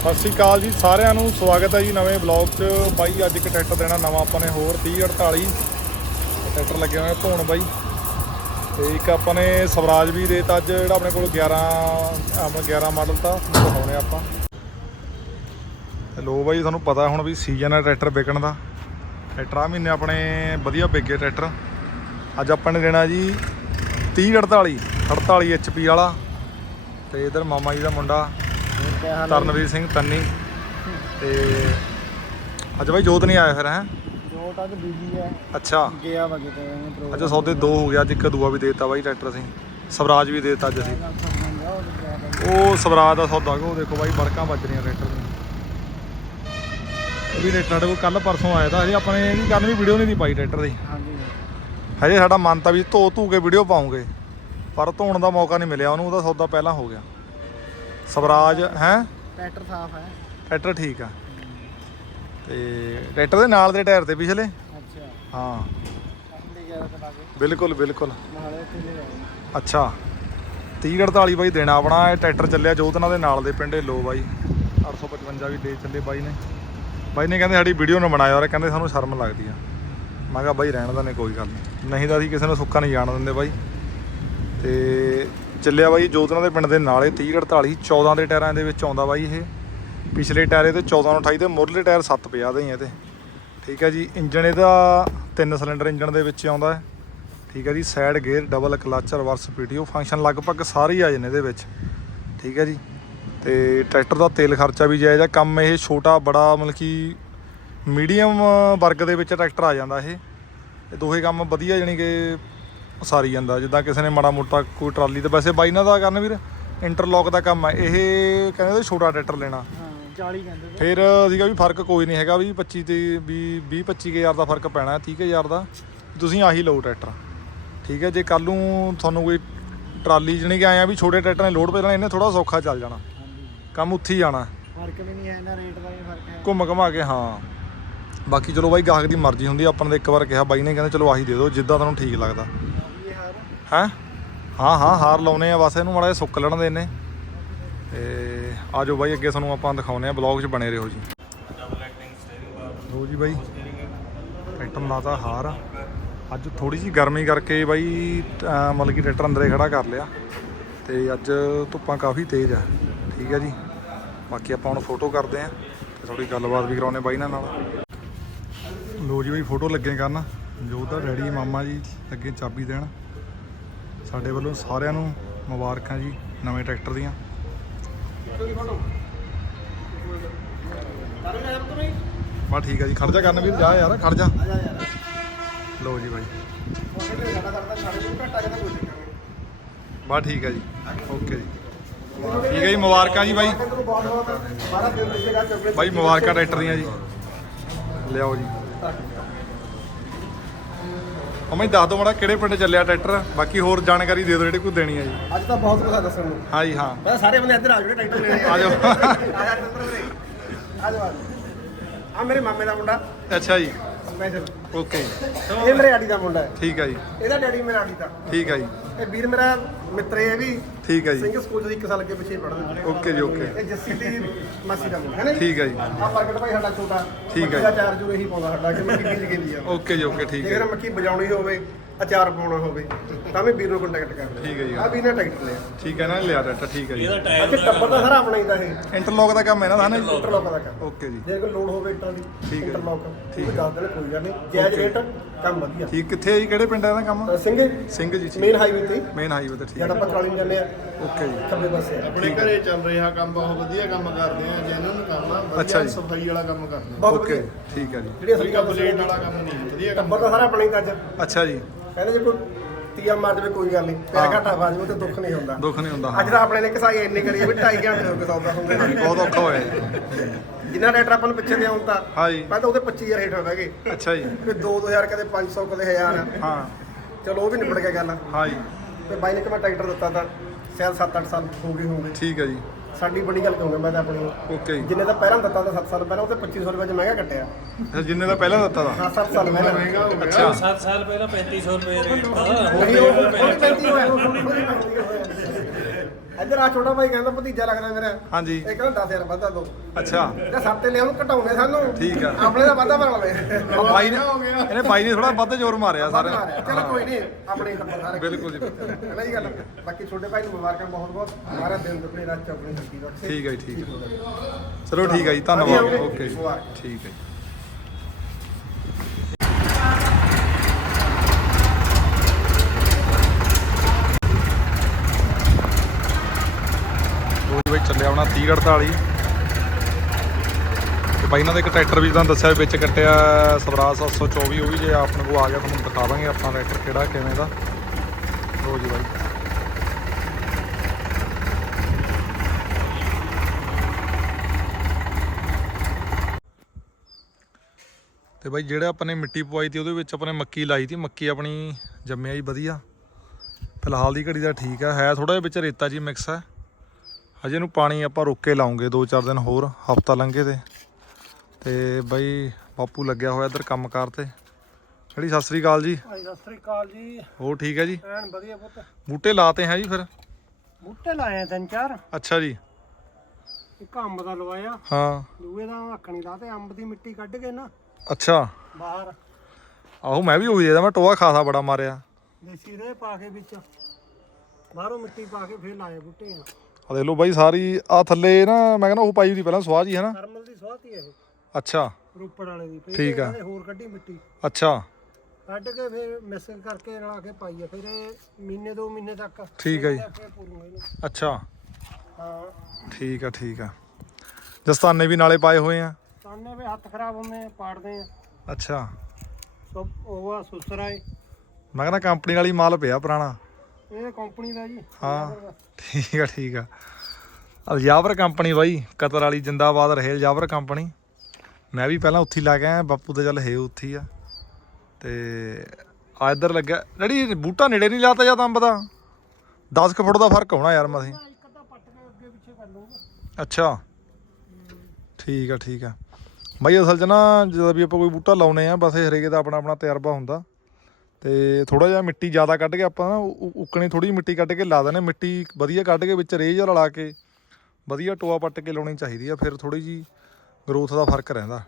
ਸਤਿ ਸ਼੍ਰੀ ਅਕਾਲ ਜੀ, ਸਾਰਿਆਂ ਨੂੰ ਸਵਾਗਤ ਹੈ ਜੀ ਨਵੇਂ ਬਲੌਗ 'ਚ। ਬਾਈ, ਅੱਜ ਇੱਕ ਟਰੈਕਟਰ ਦੇਣਾ ਨਵਾਂ ਆਪਾਂ ਨੇ, ਹੋਰ 3048 ਟਰੈਕਟਰ ਲੱਗੇ ਹੋਏ ਧੋਣ ਬਾਈ। ਤੇ ਇੱਕ ਆਪਾਂ ਨੇ ਸਵਰਾਜ ਵੀ ਦੇਤਾ ਅੱਜ, ਜਿਹੜਾ ਆਪਣੇ ਕੋਲ 11 ਆਪਣਾ 11 ਮਾਡਲ ਤਾਂ ਦਿਖਾਉਣੇ ਆਪਾਂ। ਲੋ ਬਾਈ, ਤੁਹਾਨੂੰ ਪਤਾ ਹੁਣ ਵੀ ਸੀਜ਼ਨ ਹੈ ਟਰੈਕਟਰ ਵਿਕਣ ਦਾ। ਟਰੈਕਟਰ ਆ ਮਹੀਨੇ ਆਪਣੇ ਵਧੀਆ ਵਿਕੇ ਟਰੈਕਟਰ। ਅੱਜ ਆਪਾਂ ਨੇ ਦੇਣਾ ਜੀ 3048 48 HP ਵਾਲਾ। ਤੇ ਇਧਰ ਮਾਮਾ ਜੀ ਦਾ ਮੁੰਡਾ। ਤਰਨਵੀਰ ਸਿੰਘ ਤੰਨੀ। ਤੇ ਅੱਜ ਬਾਈ ਜੋਤ ਨਹੀਂ ਆਇਆ ਫਿਰ ਹੈ? ਜੋ ਤੱਕ ਬੀਜੀ ਹੈ। ਅੱਛਾ। ਗਿਆ ਵਾ ਕਿਤੇ ਪ੍ਰੋਗਰਾਮ ਅੱਜ ਸੌਦੇ ਦੋ ਹੋ ਗਿਆ ਅੱਜ ਇੱਕ ਦੂਆ ਵੀ ਦੇਤਾ ਬਾਈ ਟਰੈਕਟਰ ਅਸੀਂ। ਸਵਰਾਜ ਵੀ ਦੇਤਾ ਅੱਜ ਅਸੀਂ। ਉਹ ਸਵਰਾਜ ਦਾ ਸੌਦਾ ਉਹ ਦੇਖੋ ਬਾਈ ਬੜਕਾਂ ਵੱਜ ਰਹੀਆਂ ਟਰੈਕਟਰ ਦੀਆਂ। ਉਹ ਵੀ ਟਰੈਕਟਰ ਕੋਲ ਕੱਲ ਪਰਸੋਂ ਆਇਆ ਤਾਂ ਹਜੇ ਆਪਾਂ ਨੇ ਇਹਦੀ ਕਰਨ ਵੀ ਵੀਡੀਓ ਨਹੀਂ ਦੀ ਪਾਈ ਟਰੈਕਟਰ ਦੀ। ਹਾਂਜੀ। ਹਜੇ ਸਾਡਾ ਮਨ ਤਾਂ ਵੀ ਧੋ ਧੂ ਕੇ ਵੀਡੀਓ ਪਾਉਂਗੇ। ਪਰ ਧੋਣ ਦਾ ਮੌਕਾ ਨਹੀਂ ਮਿਲਿਆ ਉਹਨੂੰ ਉਹਦਾ ਸੌਦਾ ਪਹਿਲਾਂ ਹੋ ਗਿਆ। ਸਵਰਾਜ ਹੈ? ਟਰੈਕਟਰ ਸਾਫ਼ ਹੈ। ਟਰੈਕਟਰ ਠੀਕ ਆ। ਤੇ ਟਰੈਕਟਰ ਦੇ ਨਾਲ ਦੇ ਟਾਇਰ ਤੇ ਪਿਛਲੇ? ਅੱਛਾ। ਹਾਂ। ਬਿਲਕੁਲ ਬਿਲਕੁਲ। ਅੱਛਾ। 3048 ਬਾਈ ਦੇਣਾ ਆਪਣਾ ਇਹ ਟਰੈਕਟਰ ਚੱਲਿਆ ਜੋਤਨਾ ਦੇ ਨਾਲ ਦੇ ਪਿੰਡੇ। ਲੋ ਬਾਈ 855 ਵੀ ਦੇ ਚੱਲੇ ਬਾਈ ਨੇ। ਬਾਈ ਨੇ ਕਹਿੰਦੇ ਸਾਡੀ ਵੀਡੀਓ ਨਾ ਬਣਾਇਆ ਔਰ ਕਹਿੰਦੇ ਸਾਨੂੰ ਸ਼ਰਮ ਲੱਗਦੀ ਆ। ਮੈਂ ਕਿਹਾ ਬਾਈ ਰਹਿਣ ਦਾ ਨੇ ਕੋਈ ਗੱਲ ਨਹੀਂ। ਨਹੀਂ ਤਾਂ ਅਸੀਂ ਕਿਸੇ ਨੂੰ ਸੁੱਕਾ ਨਹੀਂ ਜਾਣ ਦਿੰਦੇ ਬਾਈ। ਤੇ ਚੱਲਿਆ ਬਾਈ ਜੋਤਨਾ ਦੇ ਪਿੰਡ ਦੇ ਨਾਲੇ 3048 14 ਦੇ ਟਾਇਰਾਂ ਦੇ ਵਿੱਚ ਆਉਂਦਾ ਬਾਈ ਇਹ। ਪਿਛਲੇ ਟਾਇਰ ਇਹਦੇ 14 ਨੂੰ 28 ਦੇ ਮੁਰਲੇ ਟਾਇਰ 7 50 ਦੇ ਹੀ ਇਹਦੇ। ਠੀਕ ਹੈ ਜੀ, ਇੰਜਣ ਇਹਦਾ ਤਿੰਨ ਸਿਲੰਡਰ ਇੰਜਣ ਦੇ ਵਿੱਚ ਆਉਂਦਾ ਹੈ। ਠੀਕ ਹੈ ਜੀ, side gear, double clutch reverse PTO function ਲਗਭਗ ਸਾਰੇ ਹੀ ਆ ਜਾਂਦੇ ਇਹਦੇ ਵਿੱਚ। ਠੀਕ ਹੈ ਜੀ, ਤੇ ਟਰੈਕਟਰ ਦਾ ਤੇਲ ਖਰਚਾ ਵੀ ਜਾਇਜ਼ ਆ, ਕੰਮ ਇਹ ਛੋਟਾ, ਬੜਾ, ਮਤਲਬ ਕਿ ਮੀਡੀਅਮ ਵਰਗ ਦੇ ਵਿੱਚ ਟਰੈਕਟਰ ਆ ਜਾਂਦਾ ਇਹ। ਇਹ ਦੋਹੇ ਕੰਮ ਵਧੀਆ, ਜਾਣੀ ਕਿ ਸਾਰੀ ਜਾਂਦਾ ਜਿੱਦਾਂ ਕਿਸੇ ਨੇ ਮਾੜਾ ਮੋਟਾ ਕੋਈ ਟਰਾਲੀ ਤੇ ਵੈਸੇ ਬਾਈ ਨਾਲ ਦਾ ਕਰਨ ਵੀਰ ਇੰਟਰਲੌਕ ਦਾ ਕੰਮ ਹੈ। ਇਹ ਕਹਿੰਦੇ ਉਹਦੇ ਛੋਟਾ ਟਰੈਕਟਰ ਲੈਣਾ। ਹਾਂ 40 ਕਹਿੰਦੇ ਤੇ ਫਿਰ ਸੀਗਾ ਵੀ ਫ਼ਰਕ ਕੋਈ ਨਹੀਂ ਹੈਗਾ ਵੀ 25 ਤੇ ਵੀ 20 25 ਹਜ਼ਾਰ ਦਾ ਫ਼ਰਕ ਪੈਣਾ 30 ਹਜ਼ਾਰ ਦਾ। ਤੁਸੀਂ ਆਹੀ ਲਓ ਟਰੈਕਟਰ। ਠੀਕ ਹੈ ਜੇ ਕੱਲ ਨੂੰ ਤੁਹਾਨੂੰ ਕੋਈ ਟਰਾਲੀ ਜਣੀ ਕਿ ਆਇਆ ਵੀ ਛੋਟੇ ਟਰੈਕਟਰ ਨੇ ਲੋਡ ਪੈਣਾ ਇਹਨੇ ਥੋੜਾ ਸੌਖਾ ਚੱਲ ਜਾਣਾ। ਕੰਮ ਉੱਥੇ ਹੀ ਜਾਣਾ। ਫ਼ਰਕ ਵੀ ਨਹੀਂ ਹੈ ਨਾ ਰੇਟ ਦਾ ਵੀ ਫ਼ਰਕ ਹੈ। ਘੁੰਮ ਘਮਾ ਕੇ ਹਾਂ। ਬਾਕੀ ਚਲੋ ਬਾਈ ਗਾਹਕ ਦੀ ਮਰਜ਼ੀ ਹੁੰਦੀ ਆ, ਆਪਾਂ ਨੇ ਤਾਂ ਇੱਕ ਵਾਰ ਕਿਹਾ ਬਾਈ ਨੇ ਕਹਿੰਦੇ ਚਲੋ ਆਹੀ ਦੇ ਦਿਓ ਜਿੱਦਾਂ ਤੁਹਾਨੂੰ ਠੀਕ ਲੱਗਦਾ। ਹੈ? ਹਾਂ ਹਾਂ, ਹਾਰ ਲਾਉਨੇ ਆ ਬਸ ਇਹਨੂੰ ਮਾੜਾ ਜਿਹਾ ਸੁੱਕ ਲੈਣ ਦੇ ਨੇ ਤੇ ਆਜੋ ਬਾਈ, ਅੱਗੇ ਤੁਹਾਨੂੰ ਆਪਾਂ ਦਿਖਾਉਨੇ ਆ ਬਲੌਗ 'ਚ ਬਣੇ ਰਹੋ ਜੀ। ਲੋ ਜੀ ਬਾਈ, ਟਰੈਕਟਰ ਲਾਤਾ ਹਾਰ। ਅੱਜ ਥੋੜੀ ਜੀ ਗਰਮੀ ਕਰਕੇ ਬਾਈ ਮਤਲਬ ਕਿ ਟਰੈਕਟਰ ਅੰਦਰੇ ਖੜਾ ਕਰ ਲਿਆ। ਤੇ ਅੱਜ ਧੁੱਪਾਂ ਕਾਫੀ ਤੇਜ਼ ਆ। ਠੀਕ ਹੈ ਜੀ। ਬਾਕੀ ਆਪਾਂ ਹੁਣ ਫੋਟੋ ਕਰਦੇ ਆ ਤੇ ਥੋੜੀ ਗੱਲਬਾਤ ਵੀ ਕਰਾਉਨੇ ਬਾਈ ਨਾਲ। ਨਾਲ ਲੋ ਜੀ ਬਾਈ, ਫੋਟੋ ਲੱਗੇ ਕਰਨ। ਜੋ ਤਾਂ ਡੈਡੀ, ਮਾਮਾ ਜੀ ਲੱਗੇ ਚਾਬੀ ਦੇਣ। ਸਾਡੇ ਵੱਲੋਂ ਸਾਰਿਆਂ ਨੂੰ ਮੁਬਾਰਕਾਂ ਜੀ, ਨਵੇਂ ਟਰੈਕਟਰ ਦੀਆਂ। ਬਾ ਠੀਕ ਹੈ ਜੀ ਖਰਚਾ ਕਰਨ ਵੀਰ ਜਾ ਯਾਰ ਖਰਚਾ ਲਓ ਜੀ ਬਾਈ। ਬਾ ਠੀਕ ਹੈ ਜੀ, ਓਕੇ ਜੀ। ਠੀਕ ਹੈ ਜੀ, ਮੁਬਾਰਕਾਂ ਜੀ ਬਾਈ। ਬਾਈ ਮੁਬਾਰਕਾਂ ਟਰੈਕਟਰ ਦੀਆਂ ਜੀ। ਲਿਆਓ ਜੀ। ਅਮੇ ਦੱਸ ਦੋ ਮੜਾ ਕਿਹੜੇ ਪਿੰਡ ਚੱਲਿਆ ਟਰੈਕਟਰ? ਬਾਕੀ ਹੋਰ ਜਾਣਕਾਰੀ ਦੇ ਦਿਓ ਜਿਹੜੀ ਕੋਈ ਦੇਣੀ ਹੈ ਜੀ। ਅੱਜ ਤਾਂ ਬਹੁਤ ਕੁਝ ਦੱਸਣ ਨੂੰ। ਹਾਂ ਜੀ ਹਾਂ। ਬਸ ਸਾਰੇ ਬੰਦੇ ਇੱਧਰ ਆ ਜਿਹੜੇ ਟਰੈਕਟਰ ਲੈਣੇ। ਆ ਜਾਓ। ਆ ਜਾਓ ਆ ਮੇਰੇ ਮਾਮੇ ਦਾ ਮੁੰਡਾ। ਅੱਛਾ ਜੀ। ਸਪੈਸ਼ਲ ਓਕੇ ਇਹ ਮੇਰੇ ਆੜੀ ਦਾ ਮੁੰਡਾ ਹੈ। ਠੀਕ ਹੈ ਜੀ। ਇਹਦਾ ਡੈਡੀ ਮੇਰਾ ਆੜੀ ਦਾ। ਠੀਕ ਹੈ ਜੀ। ਇਹ ਵੀਰ ਮੇਰਾ ਮਿੱਤਰ ਹੈ ਇਹ ਵੀ ਠੀਕ ਹੈ ਜੀ। ਸਿੰਘ ਸਕੂਲ ਦੇ ਇੱਕ ਸਾਲ ਅੱਗੇ ਪਿੱਛੇ ਪੜ੍ਹਦੇ ਓਕੇ ਜੀ ਓਕੇ। ਇਹ ਜੱਸੀ ਦੀ ਮਾਸੀ ਦਾ ਮੁੰਡਾ ਹੈ ਨਾ ਠੀਕ ਹੈ ਜੀ। ਆ ਪ੍ਰਗਟ ਭਾਈ ਸਾਡਾ ਛੋਟਾ। ਠੀਕ ਹੈ ਮੱਕੀ ਦਾ ਚਾਰ ਜੂ ਇਹੀ ਪਾਉਂਦਾ ਸਾਡਾ ਕਿ ਮੱਕੀ ਬੀਜ ਕੇ ਵੀ ਆ ਓਕੇ ਜੀ ਓਕੇ ਠੀਕ ਹੈ। ਜੇਕਰ ਮੱਕੀ ਬਜਾਉਣੀ ਹੋਵੇ ਅਚਾਰ ਪਾਉਣਾ ਹੋਵੇ ਤਾਂ ਵੀ ਵੀਰ ਨੂੰ ਕੰਟੈਕਟ ਕਰ ਲੈ ਠੀਕ ਹੈ ਜੀ। ਆ ਵੀਰ ਨੇ ਟਰੈਕਟਰ ਲਿਆ। ਠੀਕ ਹੈ ਨਾ ਲਿਆ ਟਰੈਕਟਰ ਠੀਕ ਹੈ ਜੀ। ਅੱਗੇ ਟੱਬਰ ਦਾ ਸਾਰਾ ਆਪਣਾ ਹੀ ਦਾ ਇਹ। ਇੰਟਰਲੌਕ ਦਾ ਕੰਮ ਹੈ ਨਾ ਸਾਨਾ ਜੀ ਇੰਟਰਲੌਕ ਦਾ ਕੰਮ। ਓਕੇ ਜੀ। ਜੇ ਕੋਈ ਲੋਡ ਹੋਵੇ ਇੱਟਾਂ ਦੀ ਠੀਕ ਹੈ। ਇੰਟਰਲੌਕ ਠੀਕ ਠੀਕ ਦੱਸ ਦੇਣ ਕੋਈ ਗੱਲ ਨਹੀਂ ਜਾਇਜ਼ ਰੇਟ ਕੰਮ ਵਧੀਆ। ਠੀਕ ਕਿੱਥੇ ਹੈ ਜੀ? ਕਿਹੜੇ ਪਿੰਡ ਹੈ ਇਹਦਾ ਕੰਮ? ਅ, ਸਿੰਘ ਸਿੰਘ ਜੀ ਮੇਨ ਹਾਈਵੇ ਤੇ। ਮੇਨ ਹਾਈਵੇ ਤੇ ਠੀਕ ਜਿਹੜਾ ਆਪਾਂ ਟਰਾਲੀ ਨੂੰ ਜਾਂਦੇ ਆ। ਓਕੇ ਜੀ। ਖੱਬੇ ਪਾਸੇ। ਆ। ਆਪਣੇ ਘਰੇ ਚੱਲ ਰਿਹਾ ਕੰਮ ਬਹੁਤ ਵਧੀਆ ਕੰਮ ਕਰਦੇ ਆ ਜਿਹਨਾਂ ਕੰਮ ਆ ਅੱਛਾ ਵਧੀਆ ਜੀ। ਸਫ਼ਾਈ ਵਾਲਾ ਕੰਮ ਕਰਦੇ ਆ। ਬਹੁਤ ਓਕੇ ਵਧੀਆ। ਠੀਕ ਹੈ ਜੀ। ਜਿਹੜੀ ਅਸਲੀ ਵਧੀਆ ਗੱਲ ਬਲੇਡ ਵਾਲਾ ਕੰਮ ਨਹੀਂ ਵਧੀਆ ਕੰਮ ਟੱਬਰ ਦਾ ਸਾਰਾ ਆਪਣਾ ਹੀ ਦਾ ਅੱਜ ਅੱਛਾ ਜੀ। ਕਹਿੰਦੇ ਜੇ ਕੋਈ ਤੀਆ ਮਾਰ ਜਾਵੇ ਕੋਈ ਗੱਲ ਨਹੀਂ। ਪਿਆ ਘਾਟਾ ਜਾਵੇ ਤੇ ਦੁੱਖ ਨਹੀਂ ਹੁੰਦਾ। ਦੁੱਖ ਨਹੀਂ ਹੁੰਦਾ ਅੱਜ ਤਾਂ ਆਪਣੇ ਨੇ ਕਸਾਈ ਇੰਨੀ ਕਰੀ ਆ ਵੀ 2.5 ਘੰਟੇ ਹੋ ਗਏ ਸੌਦਾ ਹੁੰਦੇ ਬਹੁਤ ਔਖਾ ਹੋਇਆ। ਜੀ ਜਿੰਨਾ ਰੇਟ ਆਪਾਂ ਨੂੰ ਪਿੱਛੇ ਦੇ ਆਉਣ ਤਾਂ ਹਾਂ ਜੀ। ਮੈਂ ਤਾਂ ਉਹਦੇ 25000 ਰੇਟ ਹੋ ਗਏ ਅੱਛਾ ਜੀ। 2 2000 ਕਦੇ 500 ਕਦੇ 1000 ਹਾਂ। ਚਲੋ ਉਹ ਵੀ ਨਿਬੜ ਗਿਆ ਗੱਲ। ਹਾਂ ਜੀ। ਤੇ ਬਾਈ ਨੇ ਕਿ ਮੈਂ ਟਰੈਕਟਰ ਦਿੱਤਾ ਤਾਂ ਸ਼ਾਇਦ 7-8 ਸਾਲ ਹੋ ਗਏ ਹੋਣਗੇ। ਠੀਕ ਹੈ ਜੀ। ਸਾਡੀ ਬੜੀ ਗੱਲ ਕਹੂੰਗਾ ਮੈਂ ਤਾਂ ਆਪਣੀ। ਓਕੇ ਜੀ ਜਿੰਨੇ ਦਾ ਪਹਿਲਾਂ ਦਿੱਤਾ ਤਾਂ 7 ਸਾਲ ਪਹਿਲਾਂ ਉਹ ਤੇ 2500 ਰੁਪਏ ਚ ਮਹਿੰਗਾ ਕੱਟਿਆ। ਅੱਛਾ, ਜਿੰਨੇ ਦਾ ਪਹਿਲਾਂ ਦਿੱਤਾ ਦਾ ਹਾਂ 7 ਸਾਲ ਪਹਿਲਾਂ। ਮਹਿੰਗਾ ਹੋ ਗਿਆ। ਅੱਛਾ। 7 ਸਾਲ ਪਹਿਲਾਂ 3500 ਰੁਪਏ ਰੇਟ ਤਾਂ ਉਹੀ ਉਹ- ਉਹੀ ਪੈਂਤੀ ਹੋਇਆ, ਉਹੀ ਪੈਂਤੀ ਹੋਇਆ। ਅੱਜ ਇੱਧਰ ਆ ਛੋਟਾ ਭਾਈ ਕਹਿੰਦਾ ਭਤੀਜਾ ਲੱਗਦਾ ਮੇਰਾ। ਹਾਂਜੀ। ਇਹ ਕਹਿੰਦਾ 10000 ਵਾਧਾ ਦੋ। ਅੱਛਾ। ਜੇ ਸੱਤ ਤੇ ਲਿਆਉਣ ਘਟਾਉਂਦੇ ਸਾਨੂੰ ਠੀਕ ਆ। ਆਪਣੇ ਦਾ ਵਾਧਾ ਬਣਾ ਲਵੇ ਆ ਬਾਈ ਨੇ ਇਹਨੇ ਬਾਈ ਨੇ ਥੋੜਾ ਵੱਧ ਜ਼ੋਰ ਮਾਰਿਆ ਸਾਰੇ ਚਲੋ ਕੋਈ ਨਹੀਂ ਆਪਣੇ ਸਾਰੇ ਬਿਲਕੁਲ ਜੀ ਹੈ ਨਾ ਜੀ ਗੱਲ ਬਾਕੀ ਛੋਟੇ ਭਾਈ ਨੂੰ ਮੁਬਾਰਕਾਂ ਬਹੁਤ ਬਹੁਤ। ਮਾਰਾ ਦਿਨ ਦੁਪਹਿਰ ਰਾਤ ਚੌਕਣੀ ਸੱਚੀ ਦਾ। ਠੀਕ ਹੈ ਜੀ ਠੀਕ ਹੈ ਚਲੋ ਠੀਕ ਹੈ ਜੀ ਧੰਨਵਾਦ। ਓਕੇ ਜੀ। ਠੀਕ ਹੈ ਜੀ। ਰੋਜ਼ ਵਿੱਚ ਚੱਲਿਆ ਆਪਣਾ 3048 ਤੇ ਬਾਈ ਇਹਨਾਂ ਦੇ ਇੱਕ ਟਰੈਕਟਰ ਵੀ ਤੁਹਾਨੂੰ ਦੱਸਿਆ ਵਿੱਚ ਕੱਟਿਆ ਸਵਰਾਜ 724 ਉਹ ਵੀ ਜੇ ਆਪਣੇ ਕੋਲ ਆ ਗਿਆ, ਤੁਹਾਨੂੰ ਦਿਖਾ ਦਾਂਗੇ ਆਪਣਾ ਟਰੈਕਟਰ ਕਿਹੜਾ, ਕਿਵੇਂ ਦਾ। ਰੋਜ਼ ਬਾਈ। ਤੇ ਬਾਈ ਜਿਹੜਾ ਆਪਾਂ ਨੇ ਮਿੱਟੀ ਪਵਾਈ ਤੀ, ਉਹਦੇ ਵਿੱਚ ਆਪਣੇ ਮੱਕੀ ਲਾਈ ਤੀ, ਮੱਕੀ ਆਪਣੀ ਜੰਮਿਆ ਜੀ ਵਧੀਆ। ਫਿਲਹਾਲ ਦੀ ਘੜੀ ਦਾ ਠੀਕ ਆ, ਹੈ ਥੋੜਾ ਜਿਹਾ ਵਿੱਚ ਰੇਤਾ ਜੀ ਮਿਕਸ ਹੈ ਹਜੇ ਇਹਨੂੰ ਪਾਣੀ ਆਪਾਂ ਰੁੱਕ ਕੇ ਲਾਉਂਗੇ 2-4 ਦਿਨ ਹੋਰ ਹਫਤਾ ਲੰਘੇ ਤੇ। ਤੇ ਬਾਈ ਬਾਪੂ ਲੱਗਿਆ ਹੋਇਆ ਇੱਧਰ ਕੰਮਕਾਰ ਤੇ। ਜਿਹੜੀ ਸਤਿ ਸ੍ਰੀ ਅਕਾਲ ਜੀ। ਭਾਈ ਸਤਿ ਸ੍ਰੀ ਅਕਾਲ ਜੀ। ਹੋਰ ਠੀਕ ਹੈ ਜੀ? ਐਨ ਵਧੀਆ ਪੁੱਤ। ਬੂਟੇ ਲਾਤੇ ਹੈ ਜੀ ਫਿਰ? ਬੂਟੇ ਲਾਏ ਆ ਤਿੰਨ ਚਾਰ। ਅੱਛਾ ਜੀ। ਇੱਕ ਅੰਬ ਦਾ ਲਵਾਇਆ। ਹਾਂ। ਦੂਏ ਦਾ ਅੱਖਣੀ ਲਾ ਤੇ ਅੰਬ ਦੀ ਮਿੱਟੀ ਕੱਢ ਕੇ ਨਾ ਅੱਛਾ। ਬਾਹਰ। ਆਹੋ ਮੈਂ ਵੀ ਉਹੀ ਦੇਦਾ ਮੈਂ ਟੋਆ ਖਾਸਾ ਬੜਾ ਮਾਰਿਆ। ਦੇਸੀ ਰੇ ਪਾ ਕੇ ਵਿੱਚ। ਬਾਹਰੋਂ ਮਿੱਟੀ ਪਾ ਕੇ ਫੇਰ ਲਾਏ ਬੂਟੇ ਆ। ਆ ਦੇਖ ਲਓ ਬਾਈ ਸਾਰੀ ਆ ਥੱਲੇ ਨਾ ਮੈਂ ਕਹਿੰਦਾ ਉਹ ਪਾਈ ਦੀ ਪਹਿਲਾਂ ਸਵਾਹ ਜੀ ਹੈ ਨਾ ਥਰਮਲ ਦੀ ਸਵਾਤੀ ਇਹ। ਅੱਛਾ। ਰੂਪੜ ਵਾਲੇ ਦੀ ਫਿਰ ਠੀਕ ਆ। ਇਹਨਾਂ ਨੇ ਹੋਰ ਕੱਢੀ ਮਿੱਟੀ। ਅੱਛਾ। ਕੱਢ ਕੇ ਫਿਰ ਮਿਕਸ ਕਰਕੇ ਰਲਾ ਕੇ ਪਾਈ ਆ। ਫਿਰ ਇਹ ਮਹੀਨੇ ਦੋ ਮਹੀਨੇ ਤੱਕ ਠੀਕ ਆ ਜੀ। ਫਿਰ ਪੂਰੂਗੇ ਇਹਨੂੰ। ਅੱਛਾ। ਹਾਂ। ਠੀਕ ਆ ਠੀਕ ਆ। ਦਸਤਾਨੇ ਵੀ ਨਾਲੇ ਪਾਏ ਹੋਏ ਆ। ਤਾਨੇ ਵੀ ਹੱਥ ਖਰਾਬ ਹੁੰਦੇ ਆ ਪਾੜਦੇ ਆ। ਅੱਛਾ। ਸਭ ਉਹ ਆ ਸੁਸਰਾ ਏ। ਮੈਂ ਕਹਿੰਦਾ ਕੰਪਨੀ ਵਾਲੀ ਮਾਲ ਪਿਆ ਪੁਰਾਣਾ। ਇਹ ਕੰਪਨੀ ਦਾ ਜੀ। ਹਾਂ ਠੀਕ ਆ ਠੀਕ ਆ। ਅਲਜਾਬਰ ਕੰਪਨੀ ਬਾਈ ਕਤਰ ਵਾਲੀ ਜਿੰਦਾਬਾਦ ਰਹੇ ਅਲਜਾਬਰ ਕੰਪਨੀ। ਮੈਂ ਵੀ ਪਹਿਲਾਂ ਉੱਥੇ ਹੀ ਲਾ ਕੇ ਆਇਆ ਬਾਪੂ ਤੇ ਚੱਲ ਹੈ ਉੱਥੇ ਆ। ਤੇ ਆ ਇੱਧਰ ਲੱਗਿਆ ਜਿਹੜੀ ਬੂਟਾ ਨੇੜੇ ਨਹੀਂ ਲਾਤਾ ਜਾਂ ਅੰਬ ਦਾ? 10 ਕੁ ਫੁੱਟ ਦਾ ਫ਼ਰਕ ਹੋਣਾ ਯਾਰ ਮਸੀਂ। ਲੂੰਗਾ ਅੱਛਾ। ਠੀਕ ਆ ਠੀਕ ਆ। ਬਾਈ ਅਸਲ 'ਚ ਨਾ ਜਦੋਂ ਵੀ ਆਪਾਂ ਕੋਈ ਬੂਟਾ ਲਾਉਨੇ ਆ ਬਸ ਇਹ ਹਰੇਕ ਦਾ ਆਪਣਾ ਆਪਣਾ ਤਜਰਬਾ ਹੁੰਦਾ। ਤੇ ਥੋੜਾ ਜਿਹਾ ਮਿੱਟੀ ਜ਼ਿਆਦਾ ਕੱਢ ਕੇ ਆਪਾਂ ਨਾ ਉ- ਉੱਕਣੀ ਥੋੜੀ ਜਿਹੀ ਮਿੱਟੀ ਕੱਢ ਕੇ ਲਾ ਦਿੰਦੇ ਮਿੱਟੀ ਵਧੀਆ ਕੱਢ ਕੇ ਵਿੱਚ ਰੇਹ ਰਲਾ ਕੇ, ਵਧੀਆ ਟੋਆ ਪੱਟ ਕੇ ਲਾਉਣੀ ਚਾਹੀਦੀ ਆ, ਫਿਰ ਥੋੜੀ ਜੀ ਗਰੋਥ ਦਾ ਫ਼ਰਕ ਰਹਿੰਦਾ।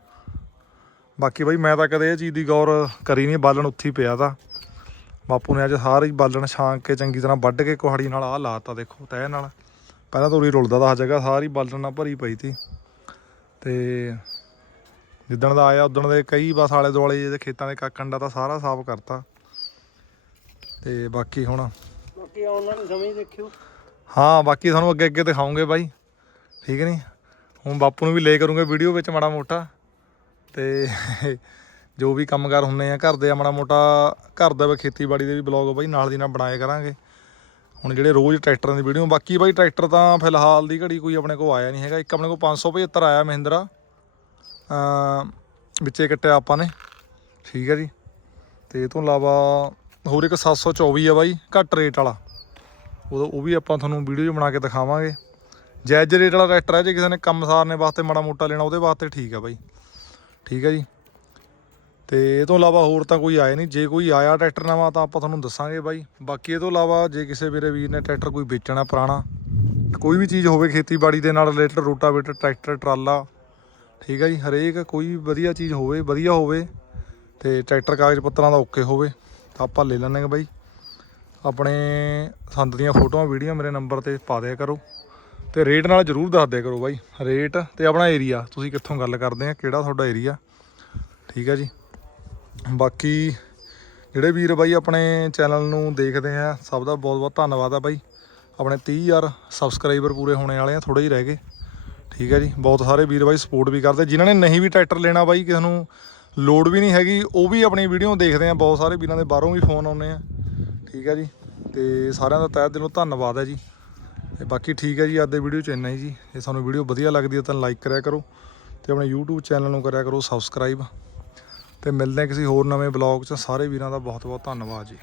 ਬਾਕੀ ਬਾਈ ਮੈਂ ਤਾਂ ਕਦੇ ਇਹ ਚੀਜ਼ ਦੀ ਗੌਰ ਕਰੀ ਨਹੀਂ ਬਾਲਣ ਉੱਥੇ ਹੀ ਪਿਆ ਤਾਂ। ਬਾਪੂ ਨੇ ਅੱਜ ਸਾਰੀ ਬਾਲਣ ਛਾਂਕ ਕੇ ਚੰਗੀ ਤਰ੍ਹਾਂ ਵੱਢ ਕੇ ਕੁਹਾੜੀ ਨਾਲ ਆਹ ਲਾਤਾ ਦੇਖੋ, ਤਹਿ ਨਾਲ। ਪਹਿਲਾਂ ਤਾਂ ਉਰੀ ਰੁਲਦਾ ਤਾਂ ਆਹ ਜਗ੍ਹਾ, ਸਾਰੀ ਬਾਲਣ ਨਾਲ ਭਰੀ ਪਈ ਸੀ ਤੇ ਜਿੱਦਣ ਦਾ ਆਇਆ, ਉਦਣ ਦੇ ਕਈ ਬਸ ਆਲੇ ਦੁਆਲੇ ਜਿਹਦੇ ਖੇਤਾਂ ਦੇ ਕਾਕੰਡਾ ਤਾਂ ਸਾਰਾ ਸਾਫ਼ ਕਰਤਾ। ਤੇ ਬਾਕੀ ਹੁਣ ਬਾਕੀ ਆਉਣ ਵਾਲੀ ਸਮੇਂ ਦੇਖਿਓ। ਹਾਂ ਬਾਕੀ ਤੁਹਾਨੂੰ ਅੱਗੇ ਅੱਗੇ ਦਿਖਾਉਂਗੇ ਬਾਈ। ਠੀਕ ਨਹੀਂ ਹੁਣ ਬਾਪੂ ਨੂੰ ਵੀ ਲੈ ਕਰੂੰਗੇ ਵੀਡੀਓ ਵਿੱਚ ਮਾੜਾ ਮੋਟਾ। ਤੇ ਜੋ ਵੀ ਕੰਮਕਾਰ ਹੁੰਨੇ ਆ ਘਰ ਦੇ ਆ ਮਾੜਾ ਮੋਟਾ ਘਰ ਦਾ ਵੀ ਖੇਤੀਬਾੜੀ ਦੇ ਵੀ ਬਲੌਗ ਬਾਈ ਨਾਲ ਦੀ ਨਾਲ ਬਣਾਏ ਕਰਾਂਗੇ। ਹੁਣ ਜਿਹੜੇ ਰੋਜ਼ ਟਰੈਕਟਰਾਂ ਦੀ ਵੀਡੀਓ ਬਾਕੀ ਬਾਈ ਟਰੈਕਟਰ ਤਾਂ ਫਿਲਹਾਲ ਦੀ ਘੜੀ ਕੋਈ ਆਪਣੇ ਕੋਲ ਆਇਆ ਨਹੀਂ ਹੈਗਾ। ਇੱਕ ਆਪਣੇ ਕੋਲ 575 ਆਇਆ ਮਹਿੰਦਰਾ। ਅ ਵਿੱਚੇ ਕੱਟਿਆ ਆਪਾਂ ਨੇ। ਠੀਕ ਹੈ ਜੀ। ਤੇ ਇਹ ਤੋਂ ਇਲਾਵਾ ਹੋਰ ਇੱਕ 724 ਆ ਬਾਈ, ਘੱਟ ਰੇਟ ਵਾਲਾ। ਉਦੋਂ ਉਹ ਵੀ ਆਪਾਂ ਤੁਹਾਨੂੰ ਵੀਡੀਓ ਬਣਾ ਕੇ ਦਿਖਾਵਾਂਗੇ। ਜਾਇਜ਼ ਰੇਟ ਵਾਲਾ ਟਰੈਕਟਰ ਹੈ ਜੇ ਕਿਸੇ ਨੇ ਕੰਮ ਸਾਰਨੇ ਵਾਸਤੇ ਮਾੜਾ ਮੋਟਾ ਲੈਣਾ, ਉਹਦੇ ਵਾਸਤੇ ਠੀਕ ਆ ਬਾਈ। ਠੀਕ ਹੈ ਜੀ। ਤੇ ਇਹ ਤੋਂ ਇਲਾਵਾ ਹੋਰ ਤਾਂ ਕੋਈ ਆਇਆ ਨਹੀਂ। ਜੇ ਕੋਈ ਆਇਆ ਟਰੈਕਟਰ ਨਵਾਂ, ਤਾਂ ਆਪਾਂ ਤੁਹਾਨੂੰ ਦੱਸਾਂਗੇ ਬਾਈ। ਬਾਕੀ ਇਹ ਤੋਂ ਇਲਾਵਾ ਜੇ ਕਿਸੇ ਵੀਰੇ ਵੀਰ ਨੇ ਟਰੈਕਟਰ ਕੋਈ ਵੇਚਣਾ ਪੁਰਾਣਾ, ਕੋਈ ਵੀ ਚੀਜ਼ ਹੋਵੇ ਖੇਤੀਬਾੜੀ ਦੇ ਨਾਲ ਰਿਲੇਟਡ ਰੋਟਾਵੇਟਰ ਟਰੈਕਟਰ ਟਰਾਲਾ, ਠੀਕ ਹੈ ਜੀ। ਹਰੇਕ ਕੋਈ ਵਧੀਆ ਚੀਜ਼ ਹੋਵੇ, ਵਧੀਆ ਹੋਵੇ, ਤੇ ਟਰੈਕਟਰ ਕਾਗਜ਼ ਪੱਤਰਾਂ ਦਾ ਓਕੇ ਹੋਵੇ। ਤਾਂ ਆਪਾਂ ਲੈ ਲੈਣੇ ਬਾਈ। ਆਪਣੇ ਸੰਦ ਦੀਆਂ ਫੋਟੋਆਂ, ਵੀਡੀਓ ਮੇਰੇ ਨੰਬਰ ਤੇ ਪਾ ਦਿਆ ਕਰੋ। ਤੇ ਰੇਟ ਨਾਲ ਜਰੂਰ ਦੱਸ ਦਿਆ ਕਰੋ ਬਾਈ। ਰੇਟ ਤੇ ਆਪਣਾ ਏਰੀਆ, ਤੁਸੀਂ ਕਿੱਥੋਂ ਗੱਲ ਕਰਦੇ ਆ, ਕਿਹੜਾ ਤੁਹਾਡਾ ਏਰੀਆ? ਠੀਕ ਹੈ ਜੀ। ਬਾਕੀ ਜਿਹੜੇ ਵੀਰ ਬਾਈ ਆਪਣੇ ਚੈਨਲ ਨੂੰ ਦੇਖਦੇ ਆ, ਸਭ ਦਾ ਬਹੁਤ ਬਹੁਤ ਧੰਨਵਾਦ ਆ ਬਾਈ। ਆਪਣੇ 30000 ਸਬਸਕ੍ਰਾਈਬਰ ਪੂਰੇ ਹੋਣੇ ਵਾਲੇ ਆ ਥੋੜੇ ਹੀ ਰਹਿ ਗਏ। ਠੀਕ ਹੈ ਜੀ। ਬਹੁਤ ਸਾਰੇ ਵੀਰ ਬਾਈ ਸਪੋਰਟ ਵੀ ਕਰਦੇ, ਜਿਨ੍ਹਾਂ ਨੇ ਨਹੀਂ ਵੀ ਟਰੈਕਟਰ ਲੈਣਾ ਬਾਈ, ਕਿਸੇ ਨੂੰ ਲੋੜ ਵੀ ਨਹੀਂ ਹੈਗੀ, ਉਹ ਵੀ ਆਪਣੀ ਵੀਡੀਓ ਦੇਖਦੇ ਆ, ਬਹੁਤ ਸਾਰੇ ਵੀਰਾਂ ਦੇ ਬਾਹਰੋਂ ਵੀ ਫੋਨ ਆਉਂਦੇ ਆ। ਠੀਕ ਹੈ ਜੀ, ਤੇ ਸਾਰਿਆਂ ਦਾ ਤਹਿ ਦਿਲੋਂ ਧੰਨਵਾਦ ਹੈ ਜੀ। ਤੇ ਬਾਕੀ ਠੀਕ ਹੈ ਜੀ, ਅੱਜ ਦੇ ਵੀਡੀਓ ਚ ਇੰਨਾ ਹੀ ਜੀ। ਜੇ ਤੁਹਾਨੂੰ ਵੀਡੀਓ ਵਧੀਆ ਲੱਗਦੀ ਹੈ ਤਾਂ ਲਾਈਕ ਕਰਿਆ ਕਰੋ, ਤੇ ਆਪਣੇ YouTube ਚੈਨਲ ਨੂੰ ਕਰਿਆ ਕਰੋ ਸਬਸਕ੍ਰਾਈਬ ਤੇ ਮਿਲਦੇ ਹਾਂ ਕਿਸੇ ਹੋਰ ਨਵੇਂ ਬਲੌਗ 'ਚ, ਸਾਰੇ ਵੀਰਾਂ ਦਾ ਬਹੁਤ ਬਹੁਤ ਧੰਨਵਾਦ ਜੀ।